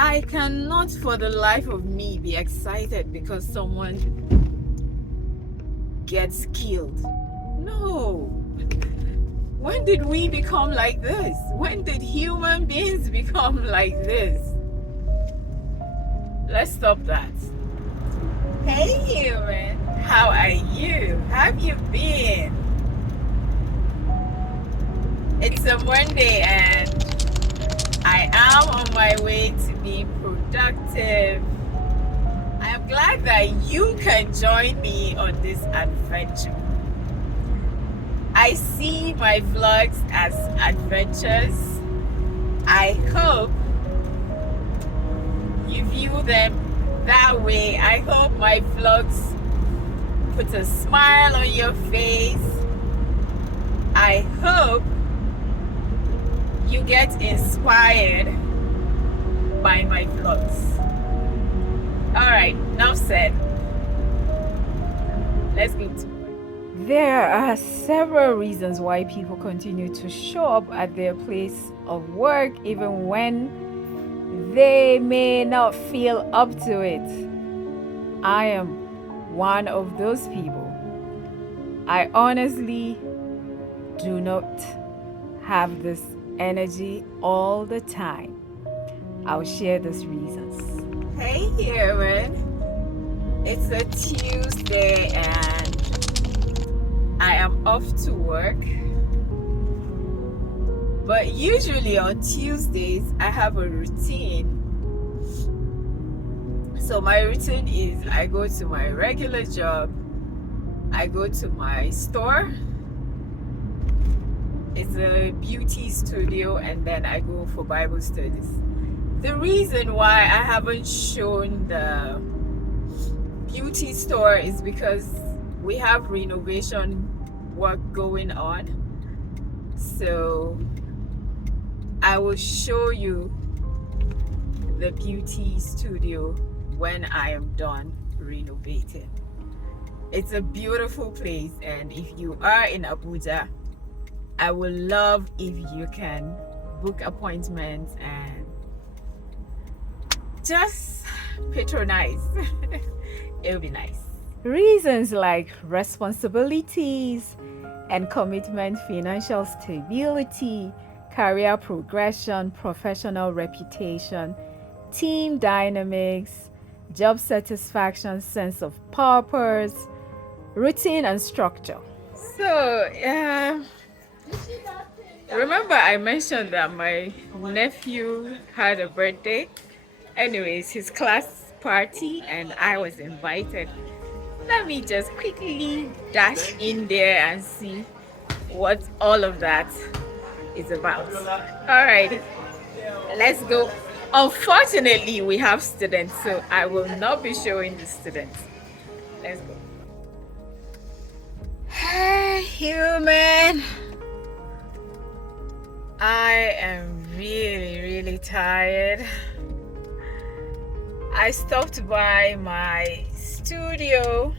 I cannot for the life of me be excited because someone gets killed. No. When did we become like this? When did human beings become like this? Let's stop that. Hey human, how are you? How have you been? It's a Monday and I am on my way to be productive. I am glad that you can join me on this adventure. I see my vlogs as adventures. I hope you view them that way. I hope my vlogs put a smile on your face. I hope you get inspired by my vlogs. Alright, enough said. Let's go to work. There are several reasons why people continue to show up at their place of work even when they may not feel up to it. I am one of those people. I honestly do not have this energy all the time. I'll share these reasons. Hey human, it's a Tuesday and I am off to work. But usually on Tuesdays I have a routine. So my routine is I go to my regular job, I go to my store. It's a beauty studio, and then I go for Bible studies. The reason why I haven't shown the beauty store is because we have renovation work going on. So I will show you the beauty studio when I am done renovating. It's a beautiful place, and if you are in Abuja, I would love if you can book appointments and just patronize. It'll be nice. Reasons like responsibilities and commitment, financial stability, career progression, professional reputation, team dynamics, job satisfaction, sense of purpose, routine and structure. So, remember I mentioned that my nephew had a birthday. Anyways, his class party and I was invited. Let me just quickly dash in there and see what all of that is about. Alright, let's go. Unfortunately, we have students, so I will not be showing the students. Let's go. Hey, human. I am really tired. I stopped by my studio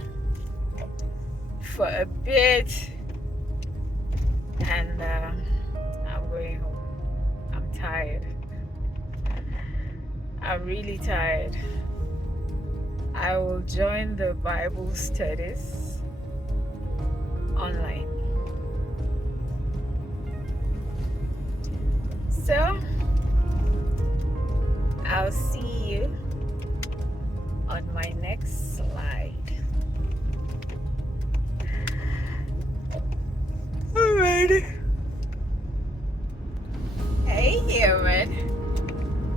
for a bit and I'm going home. I'm tired. I'm really tired. I will join the Bible studies online. So I'll see you on my next slide. Alright. Hey human.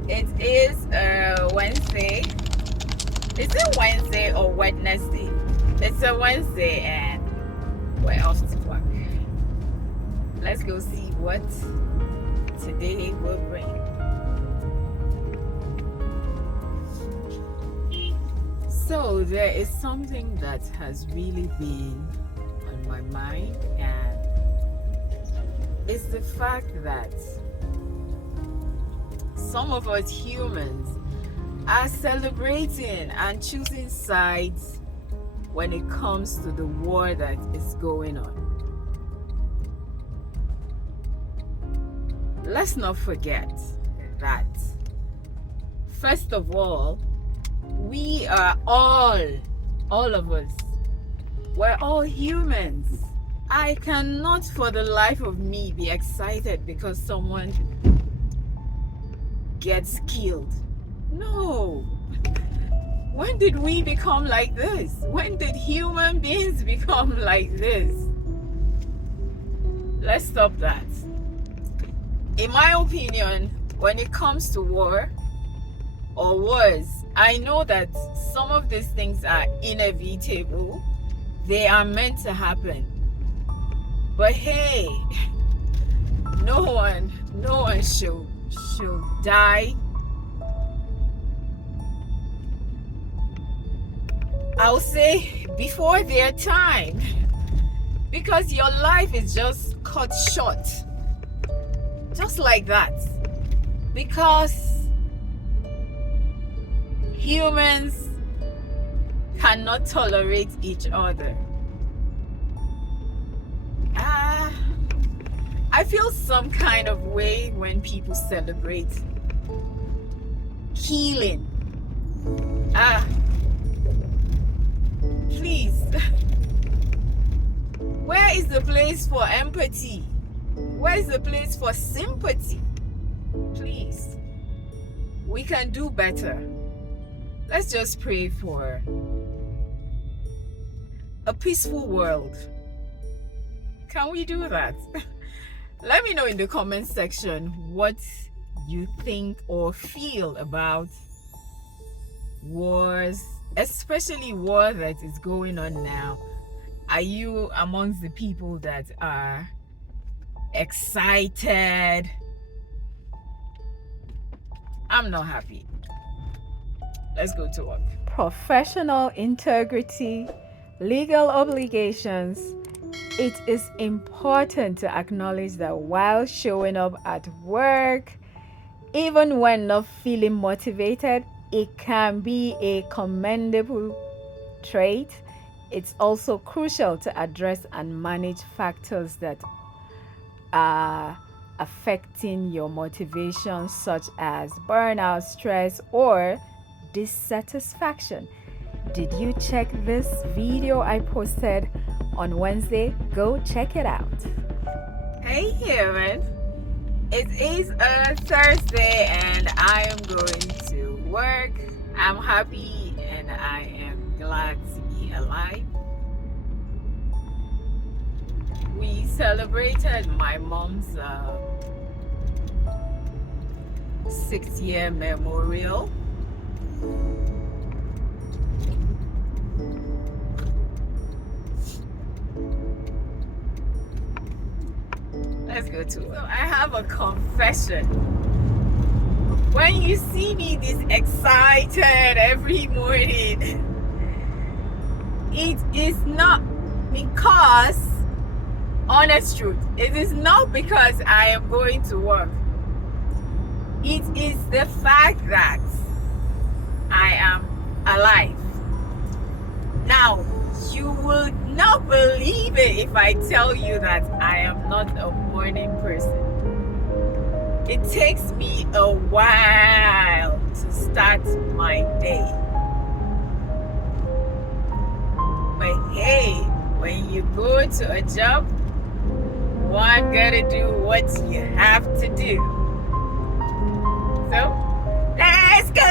It is Wednesday. Is it Wednesday or Wednesday? It's a Wednesday and we're off to work. Let's go see what today will bring. So there is something that has really been on my mind, and it's the fact that some of us humans are celebrating and choosing sides when it comes to the war that is going on. Let's not forget that First of all, we are all of us, we're all humans. I cannot for the life of me be excited because someone gets killed. No. When did we become like this? When did human beings become like this? Let's stop that. In my opinion, when it comes to war or wars, I know that some of these things are inevitable. They are meant to happen. But hey, no one should die. I'll say before their time, because your life is just cut short, just like that, because humans cannot tolerate each other. I feel some kind of way when people celebrate killing. Please, where is the place for empathy? Where is the place for sympathy? Please, we can do better. Let's just pray for a peaceful world. Can we do that? Let me know in the comment section what you think or feel about wars, especially war that is going on now. Are you amongst the people that are excited? I'm not happy. Let's go to work. Professional integrity, legal obligations. It is important to acknowledge that while showing up at work, even when not feeling motivated, it can be a commendable trait. It's also crucial to address and manage factors that are affecting your motivation, such as burnout, stress, or dissatisfaction. Did you check this video I posted on Wednesday? Go check it out. Hey human, it is a Thursday and I am going to work. I'm happy and I am glad to be alive. We celebrated my mom's 6-year memorial. Let's go to it. So I have a confession. When you see me this excited every morning, it is not because, honest truth, it is not because I am going to work. It is the fact that I am alive. Now, you would not believe it if I tell you that I am not a morning person. It takes me a while to start my day. But hey, when you go to a job, one gotta do what you have to do. So, let's go!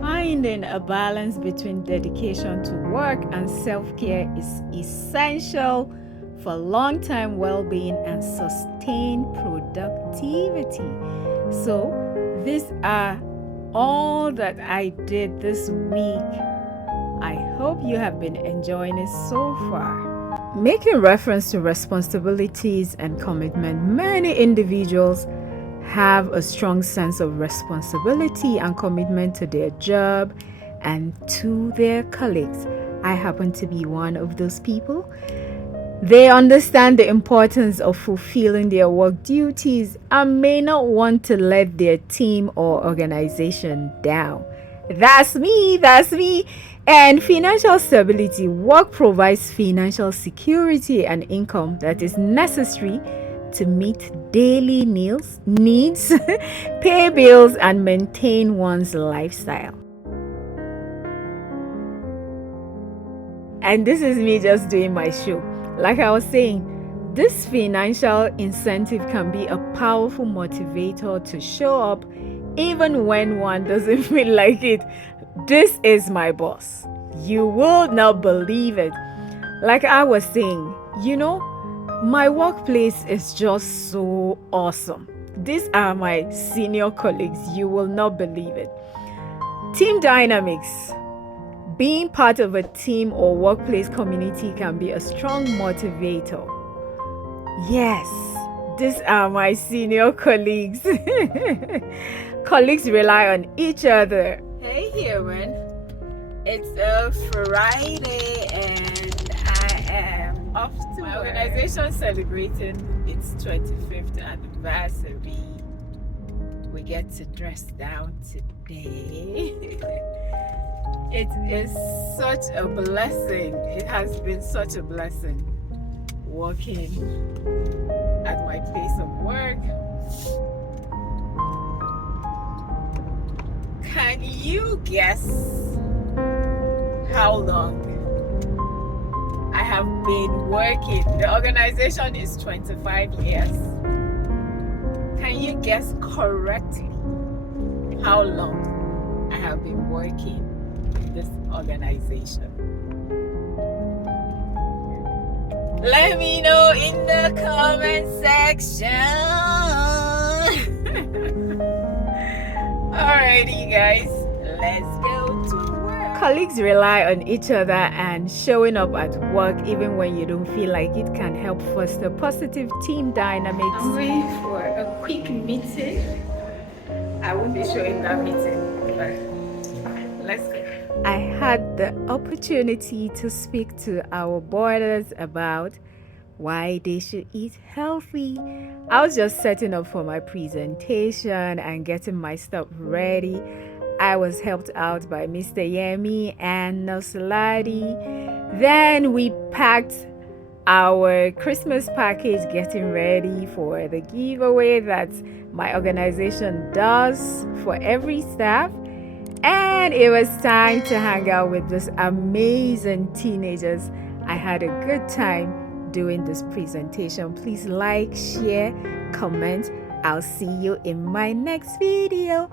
Finding a balance between dedication to work and self-care is essential for long-term well-being and sustained productivity. So these are all that I did this week. I hope you have been enjoying it so far. Making reference to responsibilities and commitment, many individuals have a strong sense of responsibility and commitment to their job and to their colleagues. I happen to be one of those people. They understand the importance of fulfilling their work duties and may not want to let their team or organization down. That's me. And financial stability. Work provides financial security and income that is necessary to meet daily needs, pay bills, and maintain one's lifestyle. And this is me just doing my show. Like I was saying, this financial incentive can be a powerful motivator to show up even when one doesn't feel like it. This is my boss. You will not believe it. Like I was saying, my workplace is just so awesome. These are my senior colleagues. You will not believe it. Team dynamics. Being part of a team or workplace community can be a strong motivator. Yes, these are my senior colleagues. Colleagues rely on each other. Hey human, it's a Friday and I am off to my organization celebrating its 25th anniversary. We get to dress down today. It is such a blessing. It has been such a blessing working at my place of work. Can you guess how long I have been working? The organization is 25 years. Can you guess correctly how long I have been working in this organization? Let me know in the comment section. Alrighty guys, let's go to work. Colleagues rely on each other, and showing up at work even when you don't feel like it can help foster positive team dynamics. I'm going for a quick meeting. I won't be showing that meeting, but let's go. I had the opportunity to speak to our boarders about why they should eat healthy. I was just setting up for my presentation and getting my stuff ready. I was helped out by Mr. Yemi and Nosaladi. Then we packed our Christmas package, getting ready for the giveaway that my organization does for every staff. And it was time to hang out with these amazing teenagers. I had a good time doing this presentation. Please like, share, comment. I'll see you in my next video.